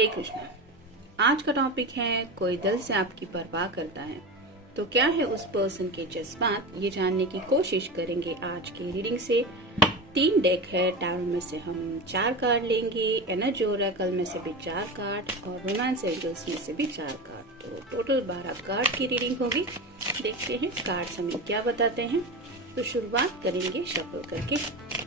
हरे कृष्णा। आज का टॉपिक है कोई दिल से आपकी परवाह करता है तो क्या है उस पर्सन के जज्बात, ये जानने की कोशिश करेंगे आज की रीडिंग से। 3 डेक है, टैरो में से हम 4 कार्ड लेंगे, एनर्जी ओरेकल में से भी 4 कार्ड और रोमांस एंजल्स में से भी 4 कार्ड, तो टोटल 12 कार्ड की रीडिंग होगी। देखते हैं कार्ड्स हमें क्या बताते हैं। तो शुरुआत करेंगे शफल करके।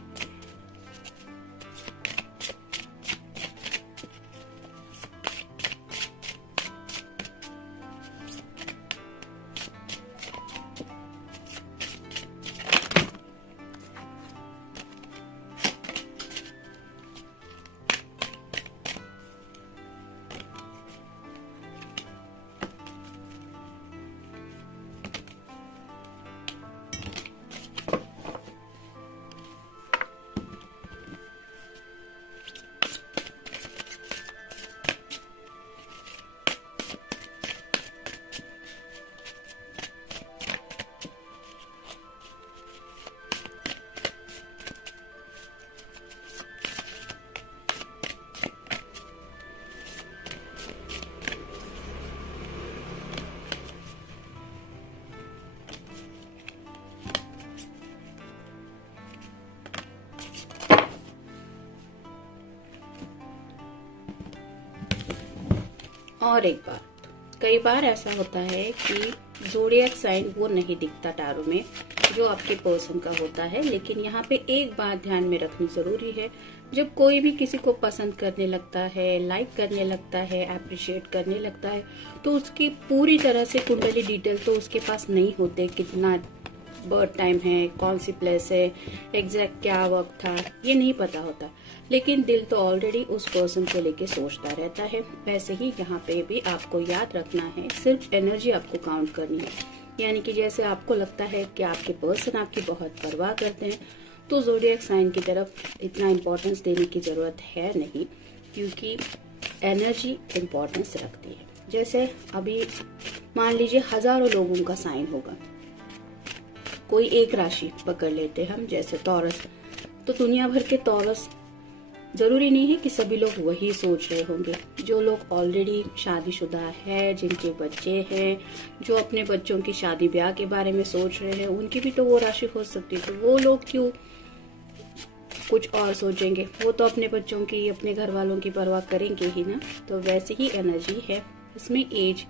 और एक बार, कई बार ऐसा होता है कि ज़ोडिएक साइन वो नहीं दिखता टैरो में जो आपके पर्सन का होता है, लेकिन यहाँ पे एक बात ध्यान में रखनी जरूरी है। जब कोई भी किसी को पसंद करने लगता है, लाइक करने लगता है, अप्रिशिएट करने लगता है, तो उसकी पूरी तरह से कुंडली डिटेल तो उसके पास नहीं होते। कितना बर्थ टाइम है, कौन सी प्लेस है, एग्जैक्ट क्या वक्त था, ये नहीं पता होता, लेकिन दिल तो ऑलरेडी उस पर्सन को लेके सोचता रहता है। वैसे ही यहाँ पे भी आपको याद रखना है, सिर्फ एनर्जी आपको काउंट करनी है। यानी कि जैसे आपको लगता है कि आपके पर्सन आपकी बहुत परवाह करते हैं, तो ज़ोडिएक साइन की तरफ इतना इम्पोर्टेंस देने की जरूरत है नहीं, क्योंकि एनर्जी इम्पोर्टेंस रखती है। जैसे अभी मान लीजिए हजारों लोगों का साइन होगा, कोई एक राशि पकड़ लेते हम जैसे टॉरस, तो दुनिया भर के टॉरस जरूरी नहीं है कि सभी लोग वही सोच रहे होंगे। जो लोग ऑलरेडी शादीशुदा है, जिनके बच्चे हैं, जो अपने बच्चों की शादी ब्याह के बारे में सोच रहे हैं, उनकी भी तो वो राशि हो सकती है। तो वो लोग क्यों कुछ और सोचेंगे, वो तो अपने बच्चों की, अपने घर वालों की परवाह करेंगे ही ना। तो वैसे ही एनर्जी है, इसमें एज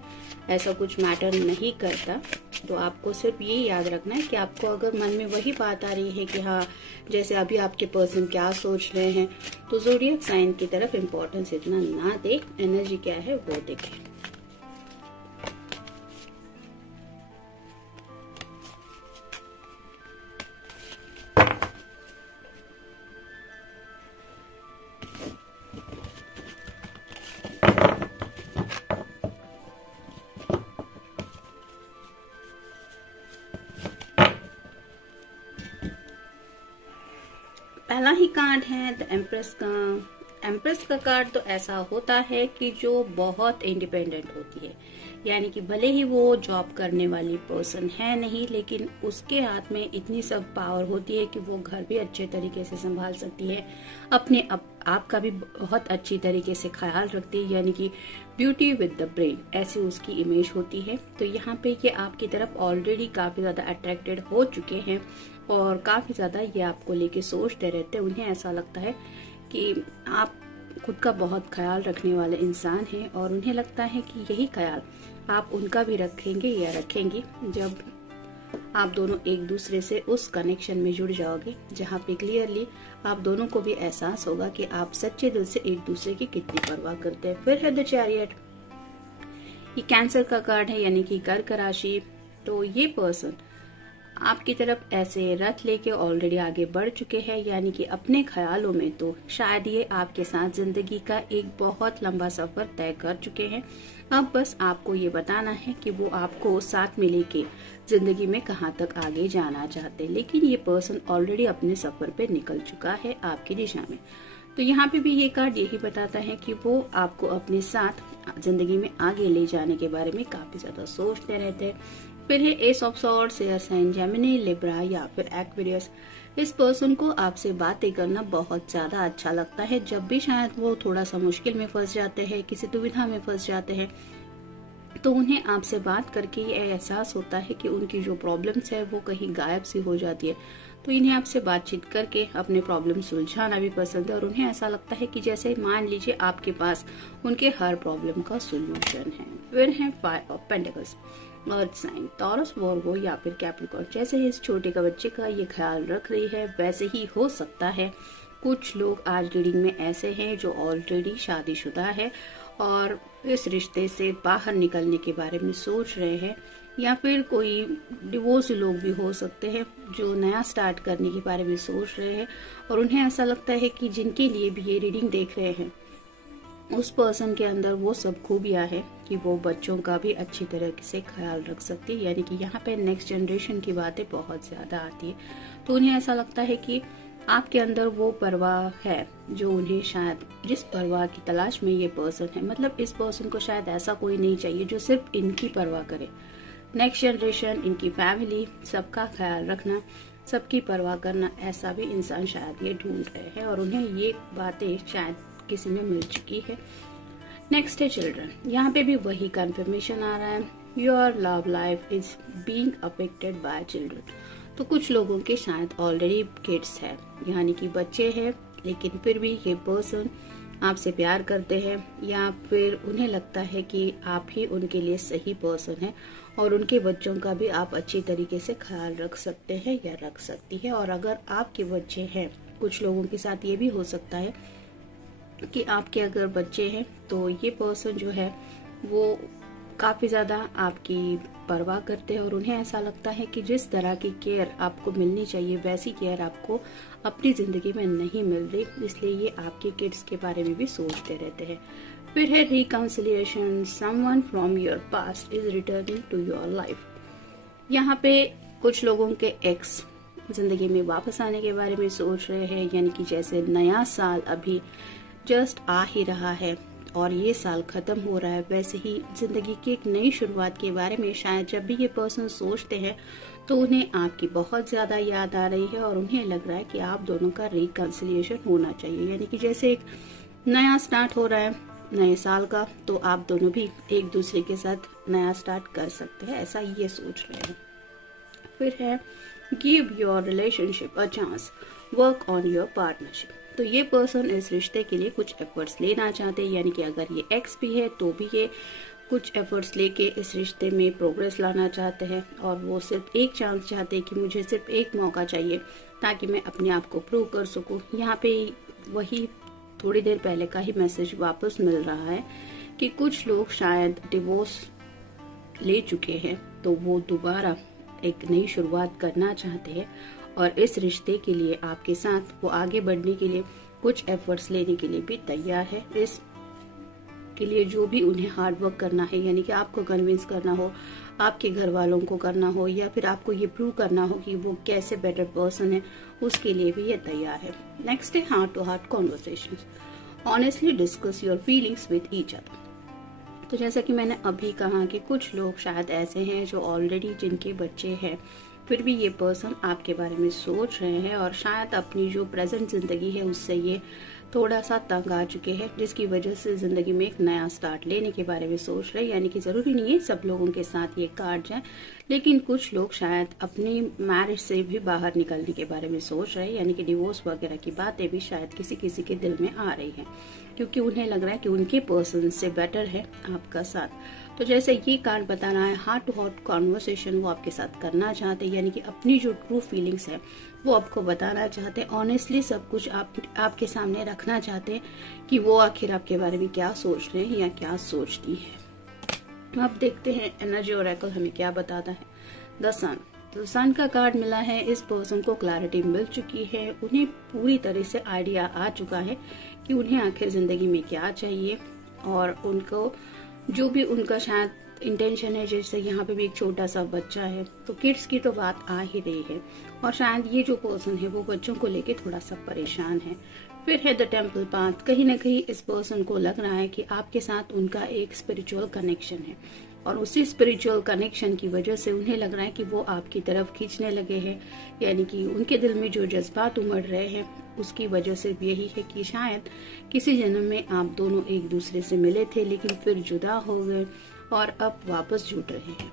ऐसा कुछ मैटर नहीं करता। तो आपको सिर्फ ये याद रखना है कि आपको अगर मन में वही बात आ रही है कि हाँ, जैसे अभी आपके पर्सन क्या सोच रहे हैं, तो ज़ोडिएक साइन की तरफ इम्पोर्टेंस इतना ना दे, एनर्जी क्या है वो देखें। पहला ही कार्ड है द एम्प्रेस का। एम्प्रेस का कार्ड तो ऐसा होता है कि जो बहुत इंडिपेंडेंट होती है, यानी कि भले ही वो जॉब करने वाली पर्सन है नहीं, लेकिन उसके हाथ में इतनी सब पावर होती है कि वो घर भी अच्छे तरीके से संभाल सकती है, अपने आपका भी बहुत अच्छी तरीके से ख्याल रखती है, यानी कि ब्यूटी विद द ब्रेन, ऐसी उसकी इमेज होती है। तो यहाँ पे ये आपकी तरफ ऑलरेडी काफी ज्यादा अट्रैक्टेड हो चुके हैं और काफी ज्यादा ये आपको लेके सोचते रहते हैं। उन्हें ऐसा लगता है कि आप खुद का बहुत ख्याल रखने वाले इंसान हैं और उन्हें लगता है कि यही ख्याल आप उनका भी रखेंगे या रखेंगी जब आप दोनों एक दूसरे से उस कनेक्शन में जुड़ जाओगे, जहाँ पे क्लियरली आप दोनों को भी एहसास होगा कि आप सच्चे दिल से एक दूसरे की कितनी परवाह करते हैं। फिर है द चैरियट, ये कैंसर का कार्ड है, यानी कि कर्क राशि। तो ये पर्सन आपकी तरफ ऐसे रथ लेके ऑलरेडी आगे बढ़ चुके हैं, यानी कि अपने ख्यालों में तो शायद ये आपके साथ जिंदगी का एक बहुत लंबा सफर तय कर चुके हैं। अब बस आपको ये बताना है कि वो आपको साथ में लेके जिंदगी में कहाँ तक आगे जाना चाहते हैं। लेकिन ये पर्सन ऑलरेडी अपने सफर पे निकल चुका है आपकी दिशा में। तो यहाँ पे भी ये कार्ड यही बताता है कि वो आपको अपने साथ जिंदगी में आगे ले जाने के बारे में काफी ज्यादा सोचते रहते हैं। फिर है ace of swords, air sign Gemini, Libra या फिर एक्वेरियस। इस पर्सन को आपसे बातें करना बहुत ज्यादा अच्छा लगता है। जब भी शायद वो थोड़ा सा मुश्किल में फंस जाते हैं, किसी दुविधा में फंस जाते हैं, तो उन्हें आपसे बात करके ये एहसास होता है कि उनकी जो प्रॉब्लम्स है वो कहीं गायब सी हो जाती है। तो इन्हें आपसे बातचीत करके अपने प्रॉब्लम सुलझाना भी पसंद है और उन्हें ऐसा लगता है कि जैसे मान लीजिए आपके पास उनके हर प्रॉब्लम का सोल्यूशन है। फिर है 5 of pentacles, earth sign, Taurus, Virgo या फिर कैप्रिकॉर्न। जैसे ही इस छोटे का बच्चे का ये ख्याल रख रही है वैसे ही हो सकता है कुछ लोग आज रीडिंग में ऐसे हैं जो ऑलरेडी शादीशुदा है और इस रिश्ते से बाहर निकलने के बारे में सोच रहे हैं, या फिर कोई डिवोर्स लोग भी हो सकते हैं जो नया स्टार्ट करने के बारे में सोच रहे हैं और उन्हें ऐसा लगता है कि जिनके लिए भी ये रीडिंग देख रहे हैं उस पर्सन के अंदर वो सब खूबियां है कि वो बच्चों का भी अच्छी तरह से ख्याल रख सकती है। यानी कि यहाँ पे नेक्स्ट जनरेशन की बातें बहुत ज्यादा आती है। तो उन्हें ऐसा लगता है कि आपके अंदर वो परवाह है जो उन्हें शायद जिस परवाह की तलाश में ये पर्सन है, मतलब इस पर्सन को शायद ऐसा कोई नहीं चाहिए जो सिर्फ इनकी परवाह करे। नेक्स्ट जनरेशन, इनकी फैमिली, सबका ख्याल रखना, सबकी परवाह करना, ऐसा भी इंसान शायद ये ढूंढ रहे हैं और उन्हें ये बातें शायद किसी में मिल चुकी है। नेक्स्ट है चिल्ड्रन। यहाँ पे भी वही कंफर्मेशन आ रहा है, your love life is being affected by children. तो कुछ लोगों के शायद ऑलरेडी किड्स है, यानी कि बच्चे हैं, लेकिन फिर भी ये पर्सन आपसे प्यार करते हैं या फिर उन्हें लगता है कि आप ही उनके लिए सही पर्सन है और उनके बच्चों का भी आप अच्छी तरीके से ख्याल रख सकते हैं या रख सकती है। और अगर आपके बच्चे हैं, कुछ लोगों के साथ ये भी हो सकता है कि आपके अगर बच्चे हैं तो ये पर्सन जो है वो काफी ज्यादा आपकी परवाह करते हैं और उन्हें ऐसा लगता है कि जिस तरह की केयर आपको मिलनी चाहिए वैसी केयर आपको अपनी जिंदगी में नहीं मिल रही, इसलिए ये आपके किड्स के बारे में भी सोचते रहते हैं। फिर है reconciliation, someone from your past is returning to your life. यहाँ पे कुछ लोगों के एक्स जिंदगी में वापस आने के बारे में सोच रहे हैं, यानी कि जैसे नया साल अभी जस्ट आ ही रहा है और ये साल खत्म हो रहा है, वैसे ही जिंदगी की एक नई शुरुआत के बारे में शायद जब भी ये पर्सन सोचते हैं तो उन्हें आपकी बहुत ज्यादा याद आ रही है और उन्हें लग रहा है कि आप दोनों का रिकंसिलिएशन होना चाहिए। यानी कि जैसे एक नया स्टार्ट हो रहा है नए साल का, तो आप दोनों भी एक दूसरे के साथ नया स्टार्ट कर सकते हैं, ऐसा ये सोच रहे हैं। फिर है give your relationship a chance, work on your partnership. तो ये पर्सन इस रिश्ते के लिए कुछ एफर्ट्स लेना चाहते हैं, यानी कि अगर ये एक्स भी है तो भी ये कुछ एफर्ट्स लेके इस रिश्ते में प्रोग्रेस लाना चाहते हैं और वो सिर्फ एक चांस चाहते हैं कि मुझे सिर्फ एक मौका चाहिए ताकि मैं अपने आप को प्रूव कर सकूं। यहाँ पे वही थोड़ी देर पहले का ही मैसेज वापस मिल रहा है कि कुछ लोग शायद डिवोर्स ले चुके हैं तो वो दोबारा एक नई शुरुआत करना चाहते हैं और इस रिश्ते के लिए आपके साथ वो आगे बढ़ने के लिए कुछ एफर्ट्स लेने के लिए भी तैयार है। इस के लिए जो भी उन्हें हार्ड वर्क करना है, यानी कि आपको कन्विंस करना हो, आपके घर वालों को करना हो या फिर आपको ये प्रूव करना हो कि वो कैसे बेटर पर्सन है, उसके लिए भी ये तैयार है। नेक्स्ट है heart to heart conversations, honestly discuss your feelings with each other. तो जैसा कि मैंने अभी कहा कि कुछ लोग शायद ऐसे हैं जो ऑलरेडी जिनके बच्चे हैं फिर भी ये पर्सन आपके बारे में सोच रहे हैं और शायद अपनी जो प्रेजेंट जिंदगी है उससे ये थोड़ा सा तंग आ चुके हैं, जिसकी वजह से जिंदगी में एक नया स्टार्ट लेने के बारे में सोच रहे हैं। यानी कि जरूरी नहीं है सब लोगों के साथ ये कार्ड जाए, लेकिन कुछ लोग शायद अपनी मैरिज से भी बाहर निकलने के बारे में सोच रहे हैं, यानी कि डिवोर्स वगैरह की बातें भी शायद किसी किसी के दिल में आ रही है क्योंकि उन्हें लग रहा है कि उनके पर्सन से बेटर है आपका साथ। तो जैसे ये कार्ड बता रहा है हार्ट टू हार्ट कॉन्वर्सेशन वो आपके साथ करना चाहते हैं, यानी कि अपनी जो ट्रू फीलिंग्स है वो आपको बताना चाहते हैं, ऑनेस्टली सब कुछ आपके सामने रखना चाहते हैं कि वो आखिर आपके बारे में क्या सोच रहे हैं या क्या सोचती है। अब देखते हैं एनर्जी ओरेकल हमें क्या बताता है। द सन, तो सन का कार्ड मिला है, इस पर्सन को क्लैरिटी मिल चुकी है, उन्हें पूरी तरह से आइडिया आ चुका है कि उन्हें आखिर जिंदगी में क्या चाहिए और उनको जो भी उनका शायद इंटेंशन है। जैसे यहाँ पे भी एक छोटा सा बच्चा है तो किड्स की तो बात आ ही रही है और शायद ये जो पर्सन है वो बच्चों को लेके थोड़ा सा परेशान है। फिर है द टेम्पल पाथ, कहीं ना कहीं इस पर्सन को लग रहा है कि आपके साथ उनका एक स्पिरिचुअल कनेक्शन है, और उसी स्पिरिचुअल कनेक्शन की वजह से उन्हें लग रहा है कि वो आपकी तरफ खींचने लगे हैं, यानी कि उनके दिल में जो जज्बात उमड़ रहे हैं उसकी वजह से यही है कि शायद किसी जन्म में आप दोनों एक दूसरे से मिले थे, लेकिन फिर जुदा हो गए और अब वापस जुड़ रहे हैं।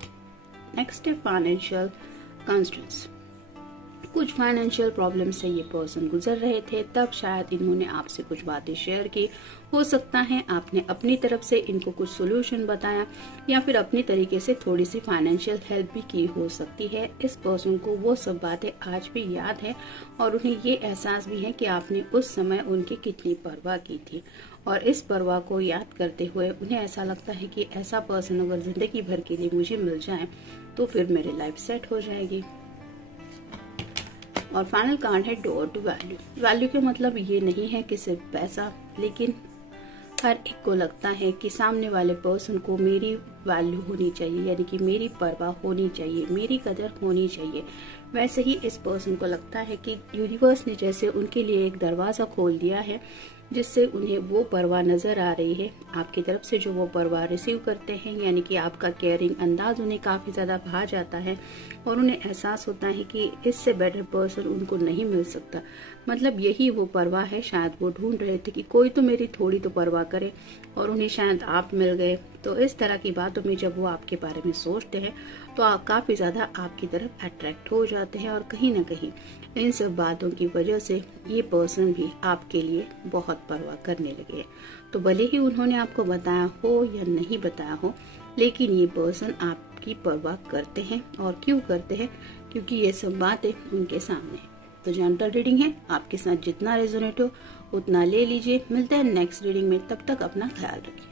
नेक्स्ट है फाइनेंशियल कंस्ट्रेंट्स। कुछ फाइनेंशियल प्रॉब्लम से ये पर्सन गुजर रहे थे, तब शायद इन्होंने आपसे कुछ बातें शेयर की। हो सकता है आपने अपनी तरफ से इनको कुछ सोल्यूशन बताया या फिर अपनी तरीके से थोड़ी सी फाइनेंशियल हेल्प भी की हो सकती है। इस पर्सन को वो सब बातें आज भी याद है और उन्हें ये एहसास भी है कि आपने उस समय उनकी कितनी परवाह की थी, और इस परवाह को याद करते हुए उन्हें ऐसा लगता है कि ऐसा पर्सन अगर जिंदगी भर के लिए मुझे मिल जाए तो फिर मेरी लाइफ सेट हो जाएगी। और फाइनल कार्ड है डोर टू वैल्यू। वैल्यू के मतलब ये नहीं है कि सिर्फ पैसा, लेकिन हर एक को लगता है कि सामने वाले पर्सन को मेरी वैल्यू होनी चाहिए, यानी कि मेरी परवाह होनी चाहिए, मेरी कदर होनी चाहिए। वैसे ही इस पर्सन को लगता है कि यूनिवर्स ने जैसे उनके लिए एक दरवाजा खोल दिया है जिससे उन्हें वो परवाह नजर आ रही है आपकी तरफ से, जो वो परवाह रिसीव करते हैं, यानी कि आपका केयरिंग अंदाज उन्हें काफी ज्यादा भा जाता है और उन्हें एहसास होता है कि इससे बेटर पर्सन उनको नहीं मिल सकता। मतलब यही वो परवाह है, शायद वो ढूंढ रहे थे कि कोई तो मेरी थोड़ी तो परवाह करे और उन्हें शायद आप मिल गए। तो इस तरह की बातों में जब वो आपके बारे में सोचते हैं तो आप काफी ज्यादा आपकी तरफ अट्रैक्ट हो जाते हैं, और कहीं ना कहीं इन सब बातों की वजह से ये पर्सन भी आपके लिए बहुत परवाह करने लगे हैं। तो भले ही उन्होंने आपको बताया हो या नहीं बताया हो, लेकिन ये पर्सन आपकी परवाह करते हैं। और क्यों करते हैं? क्योंकि ये सब बातें उनके सामने है। तो जनरल रीडिंग है, आपके साथ जितना रेजोनेट हो उतना ले लीजिए। मिलते हैं नेक्स्ट रीडिंग में, तब तक अपना ख्याल रखिए।